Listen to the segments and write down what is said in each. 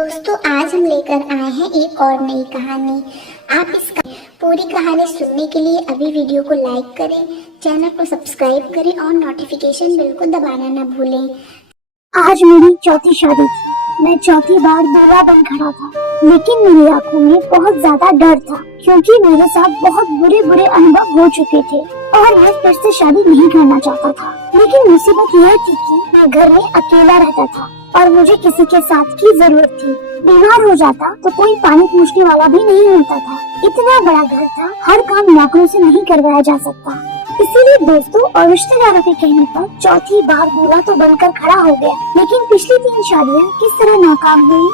दोस्तों आज हम लेकर आए हैं एक और नई कहानी। आप इस पूरी कहानी सुनने के लिए अभी वीडियो को लाइक करें, चैनल को सब्सक्राइब करें और नोटिफिकेशन बेल को दबाना न भूलें। आज मेरी चौथी शादी थी। मैं चौथी बार दूल्हा बन खड़ा था, लेकिन मेरी आंखों में बहुत ज्यादा डर था क्योंकि मेरे साथ बहुत बुरे बुरे अनुभव हो चुके थे और मैं फिर से शादी नहीं करना चाहता था। लेकिन मुसीबत यह थी कि मैं घर में अकेला रहता था और मुझे किसी के साथ की जरूरत थी। बीमार हो जाता तो कोई पानी पूछने वाला भी नहीं होता था। इतना बड़ा घर था, हर काम नौकरों से नहीं करवाया जा सकता। इसीलिए दोस्तों और रिश्तेदारों के कहने पर चौथी बार दूल्हा तो बनकर खड़ा हो गया। लेकिन पिछली 3 शादियाँ किस तरह नाकाम हुई,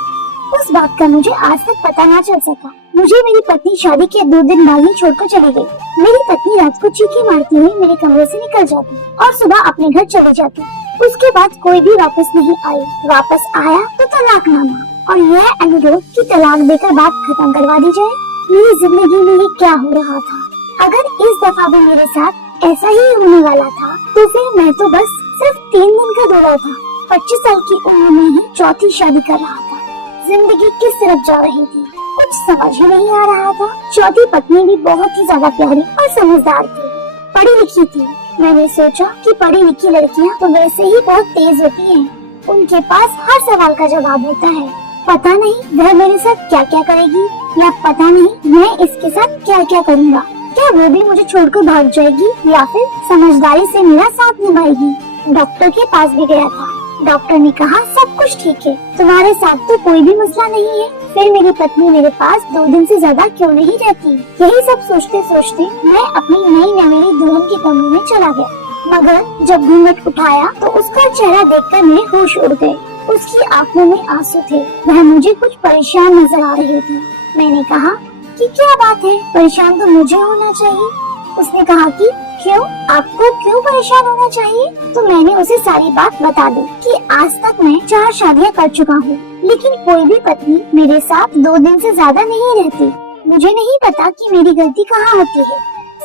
उस बात का मुझे आज तक पता न चल सका। मुझे मेरी पत्नी शादी के 2 दिन बाद ही छोड़कर चली गई। मेरी पत्नी रात को चीखें मारती हुई मेरे कमरे से निकल जाती और सुबह अपने घर चली जाती। उसके बाद कोई भी वापस नहीं आई। वापस आया तो तलाकनामा और यह अनुरोध कि तलाक देकर बात खत्म करवा दी जाए। मेरी जिंदगी में ये क्या हो रहा था? अगर इस दफा भी मेरे साथ ऐसा ही होने वाला था तो फिर मैं तो बस सिर्फ 3 दिन का दूल्हा था। 25 साल की उम्र में ही चौथी शादी कर रहा था। जिंदगी किस तरफ जा रही थी कुछ समझ ही नहीं आ रहा था। चौथी पत्नी भी बहुत ही ज्यादा प्यारी और समझदार थी, पढ़ी लिखी थी। मैंने सोचा कि पढ़ी लिखी लड़कियां तो वैसे ही बहुत तेज होती हैं, उनके पास हर सवाल का जवाब होता है। पता नहीं वह मेरे साथ क्या क्या करेगी या पता नहीं मैं इसके साथ क्या क्या करूँगा। क्या वो भी मुझे छोड़कर भाग जाएगी या फिर समझदारी से मेरा साथ निभाएगी। डॉक्टर के पास भी गया था। डॉक्टर ने कहा सब कुछ ठीक है, तुम्हारे साथ तो कोई भी मसला नहीं है। फिर मेरी पत्नी मेरे पास 2 दिन से ज्यादा क्यों नहीं रहती? यही सब सोचते सोचते मैं अपनी नई नवेली दुल्हन के कमरे में चला गया। मगर जब घूंघट उठाया तो उसका चेहरा देखकर मेरे होश उड़ गए। उसकी आंखों में आंसू थे, वह मुझे कुछ परेशान नजर आ रही थी। मैंने कहा कि क्या बात है, परेशान तो मुझे होना चाहिए। उसने कहा कि क्यों, आपको क्यों परेशान होना चाहिए? तो मैंने उसे सारी बात बता दी कि आज तक मैं 4 शादियां कर चुका हूँ, लेकिन कोई भी पत्नी मेरे साथ 2 दिन से ज्यादा नहीं रहती। मुझे नहीं पता कि मेरी गलती कहाँ होती है।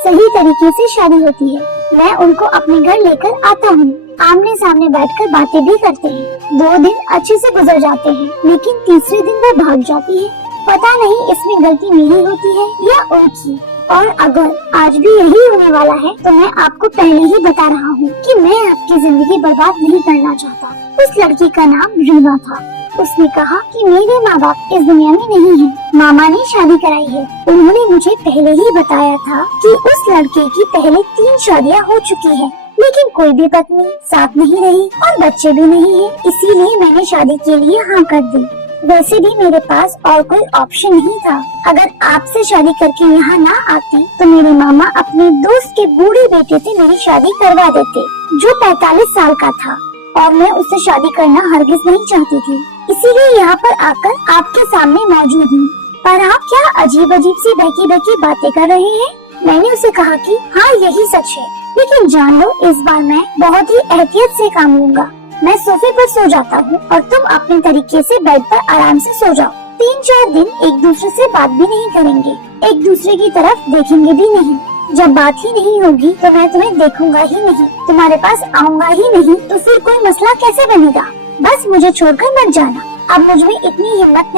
सही तरीके से शादी होती है, मैं उनको अपने घर लेकर आता हूँ, आमने सामने बैठकर बातें भी करते हैं। 2 दिन अच्छे से गुजर जाते हैं, लेकिन तीसरे दिन वो भाग जाती है। पता नहीं इसमें गलती मेरी होती है या उनकी। और अगर आज भी यही होने वाला है तो मैं आपको पहले ही बता रहा हूँ कि मैं आपकी जिंदगी बर्बाद नहीं करना चाहता। उस लड़की का नाम रीमा था। उसने कहा कि मेरे माँ बाप इस दुनिया में नहीं है, मामा ने शादी कराई है। उन्होंने मुझे पहले ही बताया था कि उस लड़के की पहले 3 शादियाँ हो चुकी है, लेकिन कोई भी पत्नी साथ नहीं रही और बच्चे भी नहीं है। इसीलिए मैंने शादी के लिए हाँ कर दी। वैसे भी मेरे पास और कोई ऑप्शन नहीं था। अगर आपसे शादी करके यहाँ ना आती तो मेरे मामा अपने दोस्त के बूढ़े बेटे से मेरी शादी करवा देते, जो 45 साल का था, और मैं उससे शादी करना हरगिज नहीं चाहती थी। इसीलिए यहाँ पर आकर आपके सामने मौजूद हूँ। पर आप क्या अजीब अजीब सी बहकी बहकी बातें कर रहे हैं? मैंने उसे कहा कि हाँ यही सच है, लेकिन जान लो इस बार मैं बहुत ही एहतियात से काम लूंगा। मैं सोफे पर सो जाता हूँ और तुम अपने तरीके से बेड पर आराम से सो जाओ। 3-4 दिन एक दूसरे से बात भी नहीं करेंगे, एक दूसरे की तरफ देखेंगे भी नहीं। जब बात ही नहीं होगी तो मैं तुम्हें देखूंगा ही नहीं, तुम्हारे पास आऊंगा ही नहीं, तो फिर कोई मसला कैसे बनेगा? बस मुझे छोड़कर मत जाना। अब मुझ में इतनी हिम्मत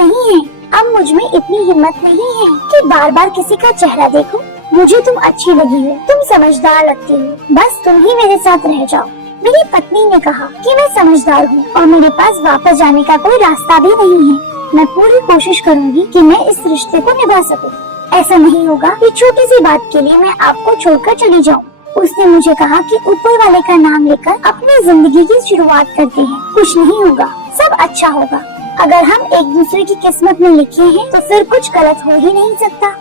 नहीं है, कि बार बार किसी का चेहरा देखूं। मुझे तुम अच्छी लगी हो, तुम समझदार लगती हो, बस तुम ही मेरे साथ रह जाओ। मेरी पत्नी ने कहा कि मैं समझदार हूँ और मेरे पास वापस जाने का कोई रास्ता भी नहीं है। मैं पूरी कोशिश करूँगी कि मैं इस रिश्ते को निभा सकूं। ऐसा नहीं होगा कि छोटी सी बात के लिए मैं आपको छोड़कर चली जाऊँ। उसने मुझे कहा कि ऊपर वाले का नाम लेकर अपनी जिंदगी की शुरुआत करते हैं, कुछ नहीं होगा, सब अच्छा होगा। अगर हम एक दूसरे की किस्मत में लिखे हैं तो फिर कुछ गलत हो ही नहीं सकता।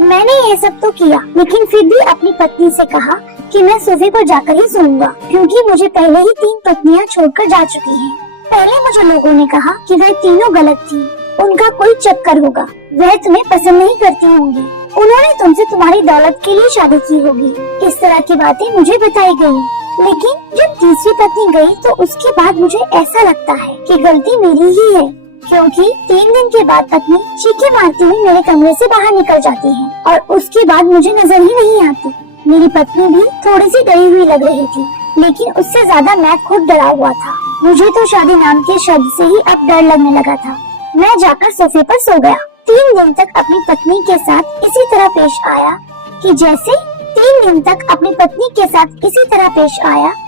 मैंने ये सब तो किया, लेकिन फिर भी अपनी पत्नी से कहा कि मैं सोफे पर जाकर ही सोऊंगा, क्योंकि मुझे पहले ही 3 पत्नियां छोड़कर जा चुकी हैं। पहले मुझे लोगों ने कहा कि वह तीनों गलत थी, उनका कोई चक्कर होगा, वह तुम्हें पसंद नहीं करती होंगी, उन्होंने तुमसे तुम्हारी दौलत के लिए शादी की होगी। इस तरह की बातें मुझे बताई गयी। लेकिन जब तीसरी पत्नी गयी तो उसके बाद मुझे ऐसा लगता है कि गलती मेरी ही है, क्योंकि 3 दिन के बाद पत्नी चीखें मारती हुई मेरे कमरे से बाहर निकल जाती है और उसके बाद मुझे नजर ही नहीं आती। मेरी पत्नी भी थोड़ी सी डरी हुई लग रही थी, लेकिन उससे ज्यादा मैं खुद डरा हुआ था। मुझे तो शादी नाम के शब्द से ही अब डर लगने लगा था। मैं जाकर सोफे पर सो गया। 3 दिन तक अपनी पत्नी के साथ इसी तरह पेश आया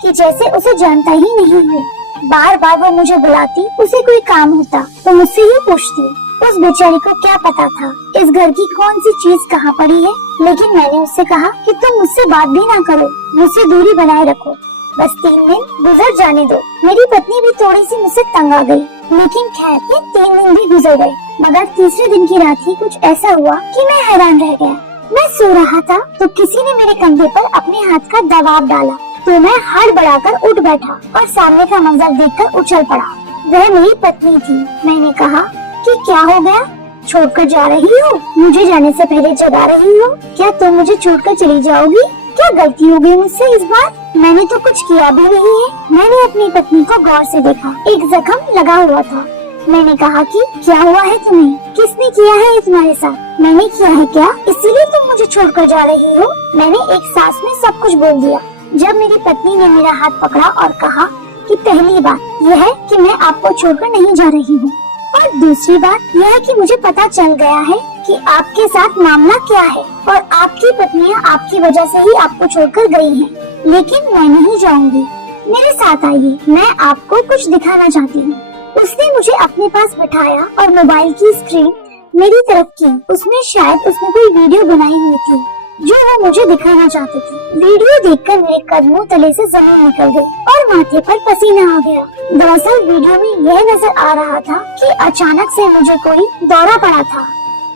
कि जैसे उसे जानता ही नहीं है। बार बार वो मुझे बुलाती, उसे कोई काम होता तो मुझसे ही पूछती। उस बेचारी को क्या पता था इस घर की कौन सी चीज कहाँ पड़ी है। लेकिन मैंने उससे कहा कि तुम मुझसे बात भी ना करो, मुझसे दूरी बनाए रखो, बस 3 दिन गुजर जाने दो। मेरी पत्नी भी थोड़ी सी मुझसे तंग आ गई, लेकिन खैर ये 3 दिन भी गुजर गए। मगर तीसरे दिन की रात ही कुछ ऐसा हुआ कि मैं हैरान रह गया। मैं सो रहा था तो किसी ने मेरे कंधे पर अपने हाथ का दबाव डाला, तो मैं हड़बड़ाकर उठ बैठा और सामने का मंजर देखकर उछल पड़ा। वह मेरी पत्नी थी। मैंने कहा कि क्या हो गया, छोड़कर जा रही हो, मुझे जाने से पहले जगा रही हो, क्या तुम मुझे छोड़कर चली जाओगी? क्या गलती हो गई मुझसे इस बार? मैंने तो कुछ किया भी नहीं है। मैंने अपनी पत्नी को गौर से देखा, एक जख्म लगा हुआ था। मैंने कहा कि क्या हुआ है तुम्हें, किसने किया है ये तुम्हारे साथ? मैंने किया है क्या, इसीलिए तुम मुझे छोड़कर जा रही हो? मैंने एक सांस में सब कुछ बोल दिया। जब मेरी पत्नी ने मेरा हाथ पकड़ा और कहा कि पहली बात यह है कि मैं आपको छोड़कर नहीं जा रही हूँ, और दूसरी बात यह है कि मुझे पता चल गया है कि आपके साथ मामला क्या है और आपकी पत्नियां आपकी वजह से ही आपको छोड़कर गई हैं। लेकिन मैं नहीं जाऊंगी, मेरे साथ आइए, मैं आपको कुछ दिखाना चाहती हूँ। उसने मुझे अपने पास बिठाया और मोबाइल की स्क्रीन मेरी तरफ की। उसमें शायद उसने कोई वीडियो बनाई हुई थी जो वो मुझे दिखाना चाहती थी। वीडियो देखकर मेरे कदमों तले से जमीन निकल गई और माथे पर पसीना आ गया। दरअसल वीडियो में यह नजर आ रहा था कि अचानक से मुझे कोई दौरा पड़ा था।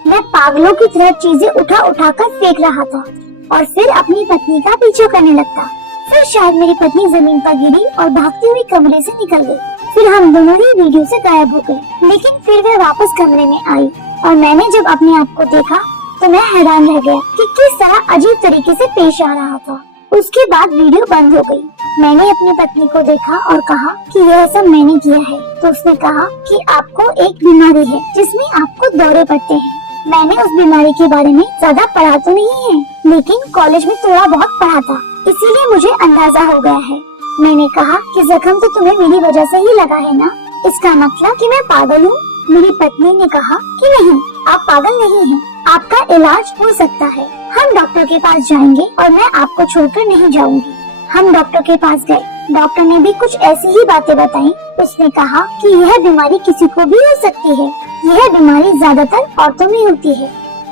मैं पागलों की तरह चीजें उठा उठा कर फेंक रहा था और फिर अपनी पत्नी का पीछा करने लगता। फिर शायद मेरी पत्नी जमीन पर गिरी और भागती हुई कमरे से निकल गई। फिर हम दोनों ही वीडियो से गायब हो गए। लेकिन फिर वह वापस कमरे में आई और मैंने जब अपने आप को देखा तो मैं हैरान रह गया कि किस तरह अजीब तरीके से पेश आ रहा था। उसके बाद वीडियो बंद हो गई। मैंने अपनी पत्नी को देखा और कहा कि यह सब मैंने किया है। तो उसने कहा कि आपको एक बीमारी है जिसमें आपको दौरे पड़ते हैं। मैंने उस बीमारी के बारे में ज्यादा पढ़ा तो नहीं है, लेकिन कॉलेज में थोड़ा बहुत पढ़ा था, इसीलिए मुझे अंदाजा हो गया है। मैंने कहा कि जख्म तो तुम्हें मेरी वजह से ही लगा है ना, इसका मतलब कि मैं पागल हूँ? मेरी पत्नी ने कहा कि नहीं, आप पागल नहीं हैं, आपका इलाज हो सकता है। हम डॉक्टर के पास जाएंगे और मैं आपको छोड़कर नहीं जाऊंगी। हम डॉक्टर के पास गए। डॉक्टर ने भी कुछ ऐसी ही बातें बताई। उसने कहा कि यह बीमारी किसी को भी हो सकती है। यह बीमारी ज्यादातर औरतों में होती है।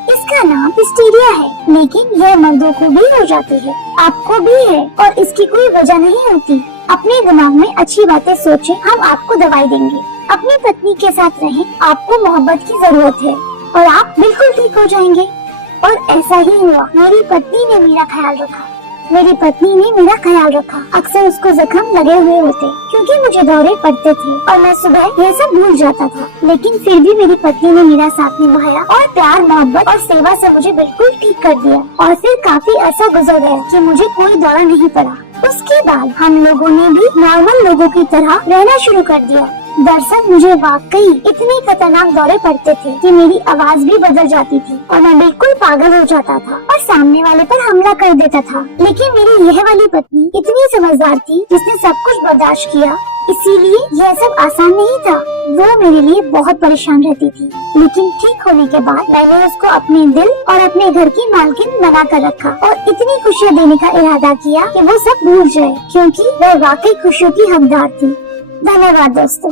इसका नाम हिस्टीरिया है, लेकिन यह मर्दों को भी हो जाती है, आपको भी है, और इसकी कोई वजह नहीं होती। अपने दिमाग में अच्छी बातें सोचें, हम आपको दवाई देंगे। अपनी पत्नी के साथ रहें, आपको मोहब्बत की जरूरत है और आप बिल्कुल ठीक हो जाएंगे। और ऐसा ही हुआ। मेरी पत्नी ने मेरा ख्याल रखा। अक्सर उसको जख्म लगे हुए होते क्योंकि मुझे दौरे पड़ते थे और मैं सुबह यह सब भूल जाता था, लेकिन फिर भी मेरी पत्नी ने मेरा साथ निभाया और प्यार, मोहब्बत और सेवा से मुझे बिल्कुल ठीक कर दिया। और फिर काफी अर्सा गुजर गया कि मुझे कोई दौरा नहीं पड़ा। उसके बाद हम लोगों ने भी नॉर्मल लोगों की तरह रहना शुरू कर दिया। दरअसल मुझे वाकई इतने खतरनाक दौरे पड़ते थे कि मेरी आवाज भी बदल जाती थी और मैं बिल्कुल पागल हो जाता था और सामने वाले पर हमला कर देता था। लेकिन मेरी यह वाली पत्नी इतनी समझदार थी, जिसने सब कुछ बर्दाश्त किया, इसीलिए यह सब आसान नहीं था। वो मेरे लिए बहुत परेशान रहती थी, लेकिन ठीक होने के बाद मैंने उसको अपने दिल और अपने घर की मालकिन बना कर रखा और इतनी खुशियाँ देने का इरादा किया कि वो सब भूल जाए, क्योंकि वह वाकई खुशियों की हकदार थी। धन्यवाद दोस्तों।